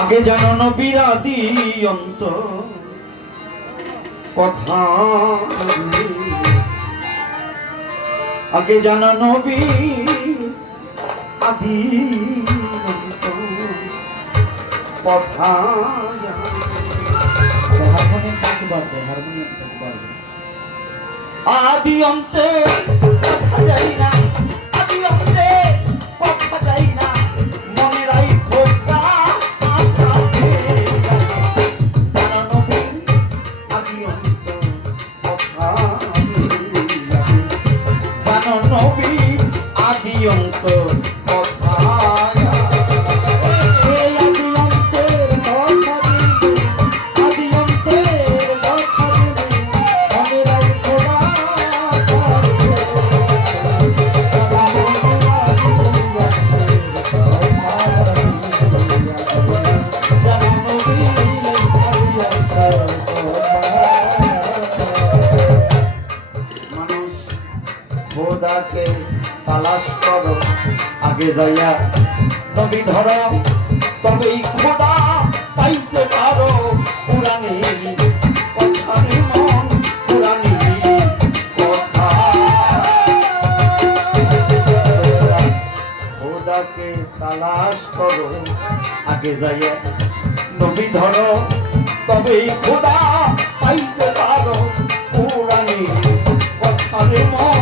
আগে যেন নবিরাদি অন্ত কথা আগে যেন নবী আদি কথা আদি অন্তে কথা যাই না। 用的 তালাশ করো। আগে যাইয়া নবী ধরো, তবেই খোদা পাইতে পারো। পুরানি কথানি মন পুরানি কথা। খোদাকে তালাশ করো। আগে যাইয়া নবী ধরো, তবেই খোদা পাইতে পারো। পুরানি কথানি মন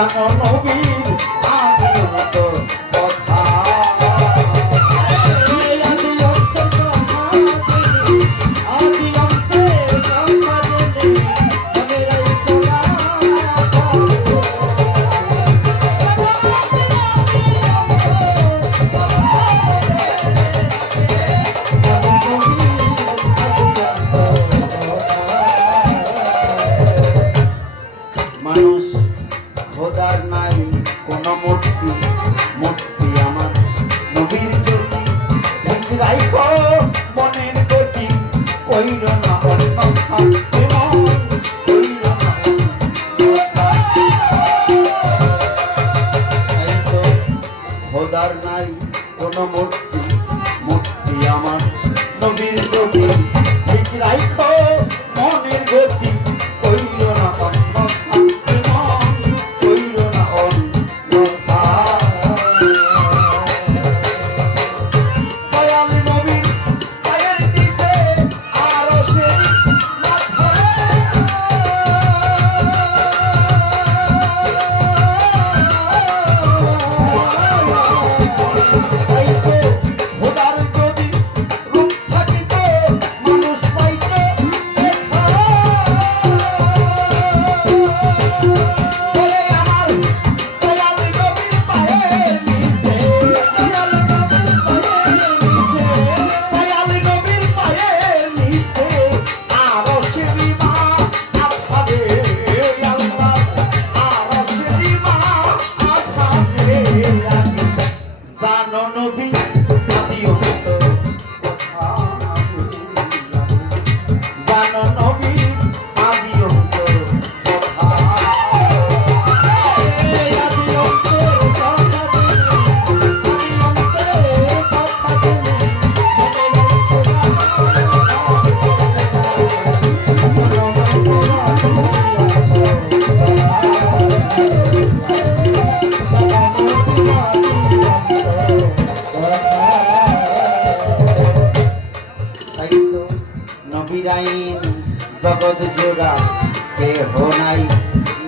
প্রাণ নবীর রাইখো মনের গতি কইর না ওর কথা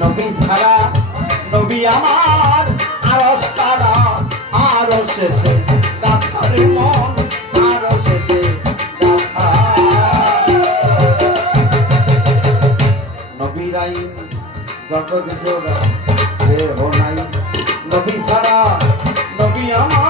নবী ছাড়া নবী আমার আরস তারা আরসেতে গাথারে মন আরসেতে নবীর আইন জগৎ জোড়া, দেহ নাই। নবী ছাড়া নবী আমার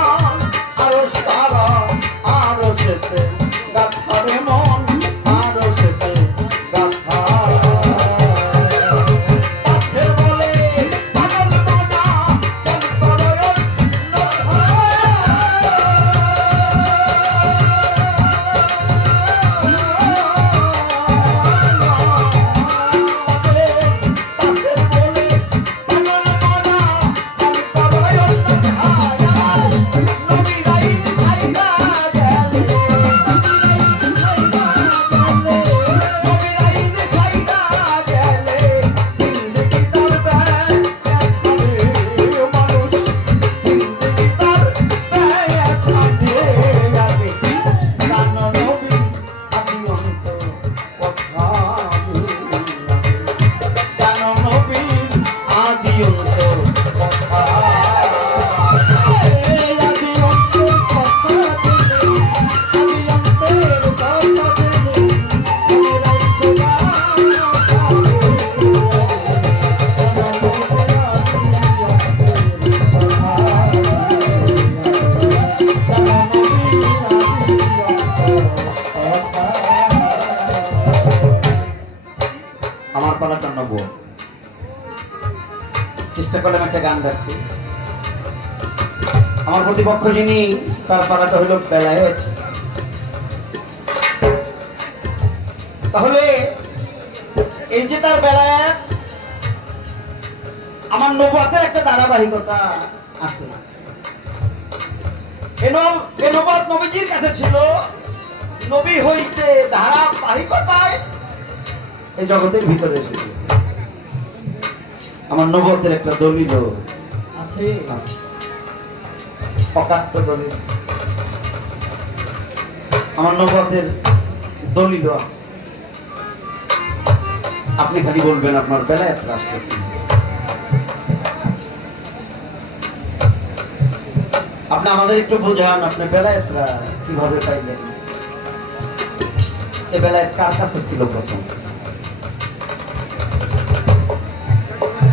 যিনি তার পালাটা হলো বেলায়েত। তাহলে এই যে তার বেলায়েত আমার নবাতের একটা ধারাবাহিকতা আছে। নবাত নবীজির কাছে ছিল নবী হইতে ধারাবাহিকতায় এই জগতের ভিতরে এসেছে আমার নবতের একটা দলিল আছে। আছে। অকাট্য দলিল। আমার নবতের দলিল আছে। আপনি খালি বলবেন আপনার বেলায় আসবে আপনি আমাদের একটু বোঝান, আপনি বেলায়েতরা কীভাবে পাইলেন? এ বেলায়েত কার কাছে ছিল প্রথম?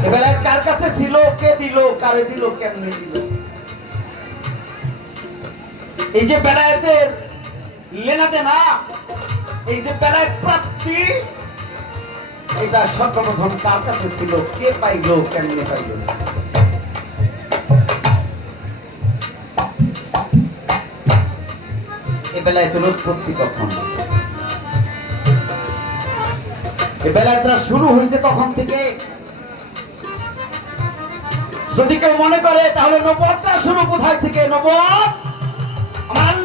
এ বেলায়েত কার কাছে ছিল? কে দিল? কারে দিল? কেমনে দিল? এই যে বেলায়েতের লেনাতে না, এই যে বেলায়েত প্রাপ্তি এটা সর্বপ্রথম কার কাছে ছিল? কে পাইলো, কেমনে পাইলো? এ বেলায়েতের উৎপত্তি কখন? এ বেলায়েতরা শুরু হয়েছে কখন থেকে? যদি কেউ মনে করে, তাহলে নবতটা শুরু কোথায় থেকে? আমার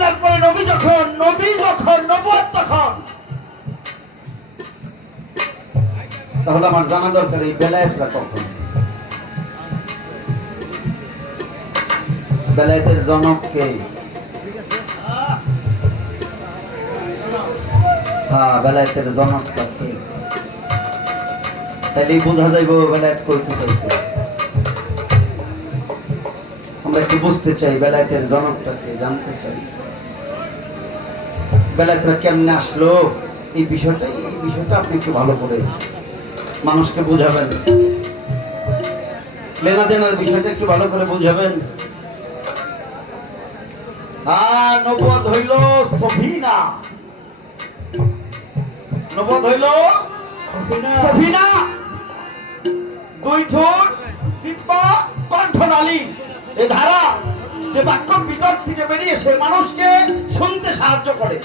আল্লাহর পরে নবী যখন নবী যখন নবত তখন। তাহলে আমার জানা দরকার, এই বেলায়েতরা কখন? বেলায়েতের জনক কে? হ্যাঁ বেলায়েতের জনকটা কে? তাহলেই বোঝা যাইব বেলায়েত করতে চাইছে আমরা একটু বুঝতে চাই, বেলায়েতের জনকটাকে জানতে চাই। বেলায়েতরা কেমনে আসলো? এই বিষয়টা এই বিষয়টা আপনি একটু ভালো করে মানুষকে বোঝাবেন। লেনা দেনার বিষয়টা একটু ভালো করে বোঝাবেন। আর নবদ হইল সফিনা। নবদ হইল সফিনা। দুই ঠোঁট জিব্বা কণ্ঠনালী। এ ধারা যে বাক্য ভিতর থেকে বেরিয়ে সে মানুষকে শুনতে সাহায্য করে।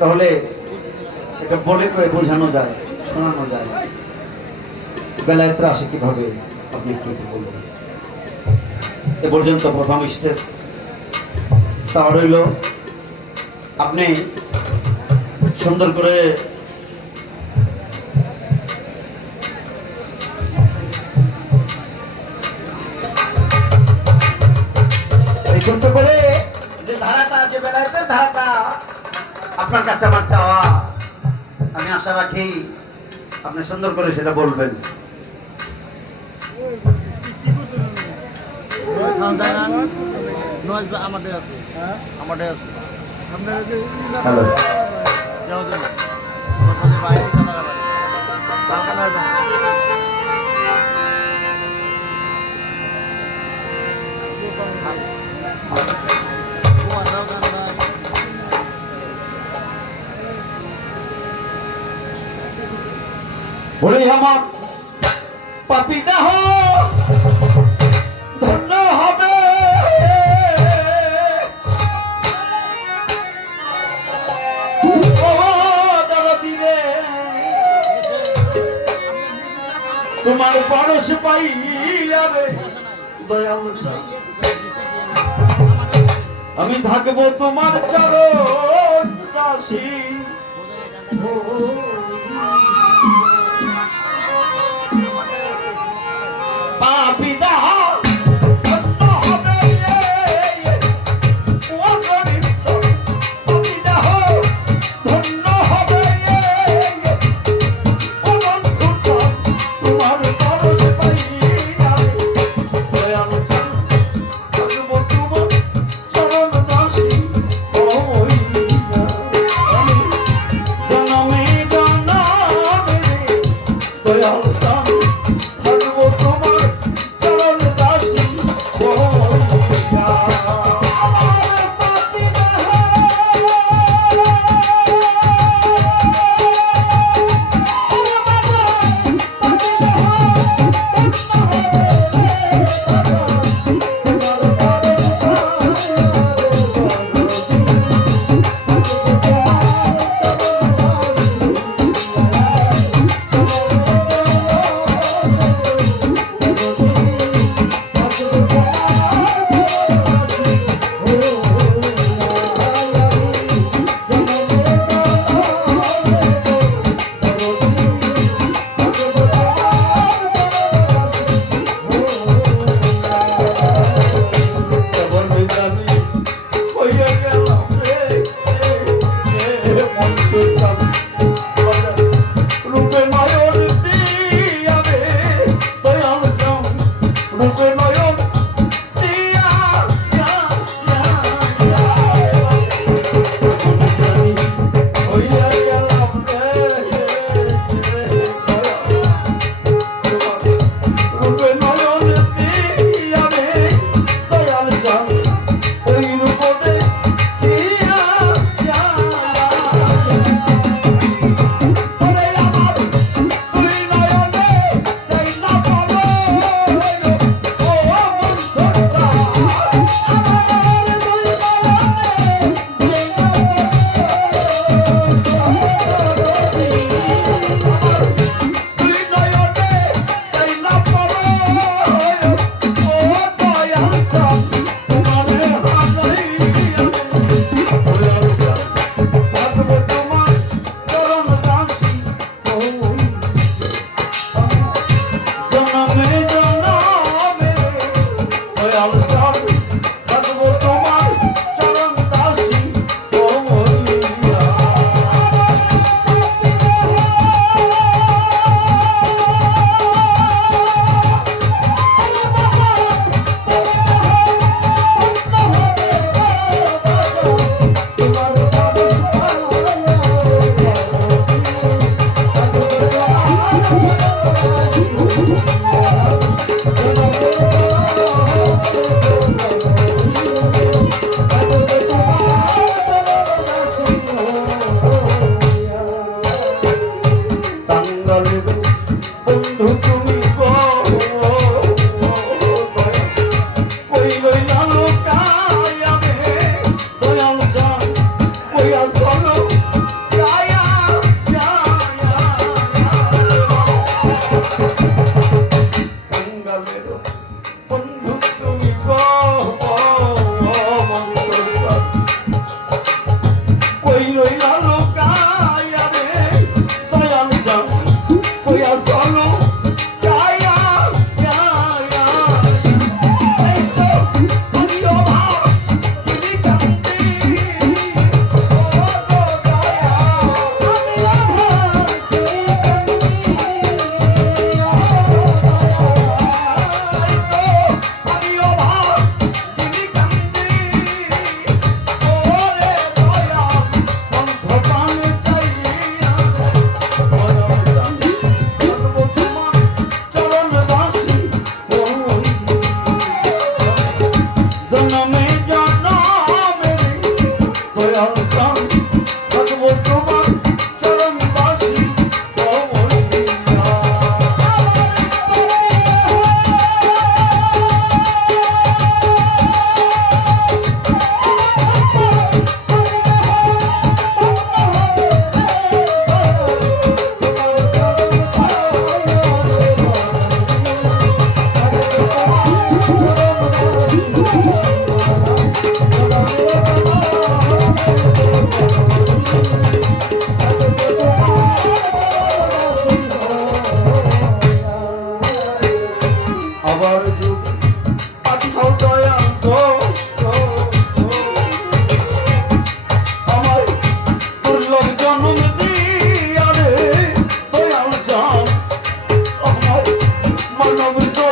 তাহলে এটা বলে কয়ে বোঝানো যায়, শোনানো যায়। বেলায়েতরা আসে কীভাবে, আপনি একটু একটু বলবেন। এ পর্যন্ত প্রথম স্টেজ সাওয়ার হইল। আপনি সুন্দর করে কাছে আমার চাওয়া আমি আশা রাখি আপনি সুন্দর করে সেটা বলবেন। নয়েজ আমাদের আছে। আমাদের আছে। হ্যালো। যাও দেন বলে আমার পাপি দেহ ধন্য হবে। তোমার পাইয়া রে। দয়াল। আমি থাকব তোমার চরণ দাসী।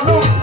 no